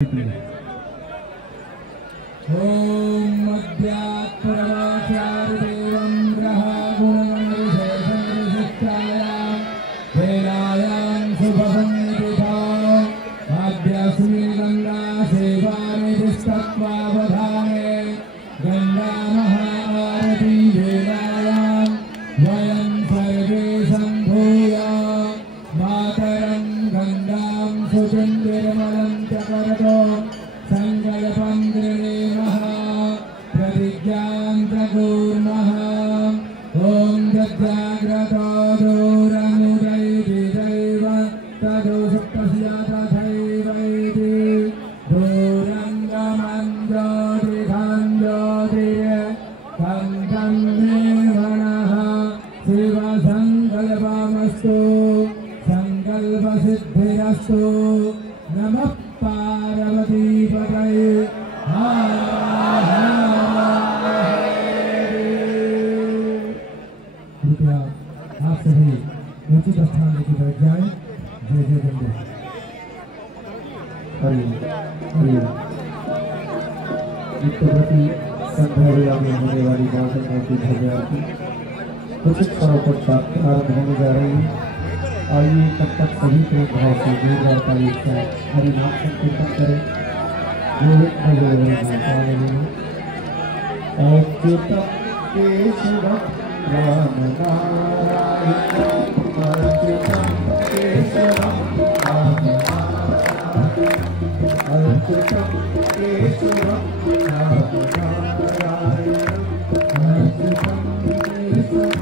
ओम मध्यात्मराचार्यदेवं ग्रहगुणविशेषविशिष्टायां वेलायां शुभसंनिधितां आद्यास्मि गंगा सेवानिधिस्तत्त्वावधाने गंगा महाआरती वेलायां वयं सर्वे सम्भूय मातरं गंगां शुचिं निर्मलं च करतो संकल्पं गृह्णीमः प्रतिज्ञां च कुर्मः। ॐ तज्जाग्रतो दूरमुदैति दैव तदो सुप्तस्य तथैवैति दूरं गमं ज्योतिषं ज्योतिरे तं तं निर्मणः शिवसङ्कल्पमस्तु संकल्पसिद्धिरस्तु। नमः पार्वती पतये कृपया आप सभी उचित स्थान लेके बैठ जाएं। जय जय गंगे। नित्यवती संध्या वेला में होने वाली महासंध्या की भव्य आरती कुछ क्षणों पश्चात प्रारंभ होने जा रही है। आइए तब तक सभी प्रेम भाव से जोरदार ताली से हरि नाम संकीर्तन करें। Achyutam Keshavam Ram नारायणम Achyutam Keshavam Ram नारायणम Achyutam Keshavam Ram नारायणम Achyutam Keshavam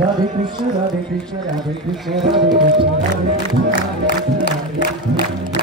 Radhe Krishna, Radhe Krishna, Radhe Krishna, Radhe Krishna, Radhe Krishna, Radhe Krishna, Radhe Krishna.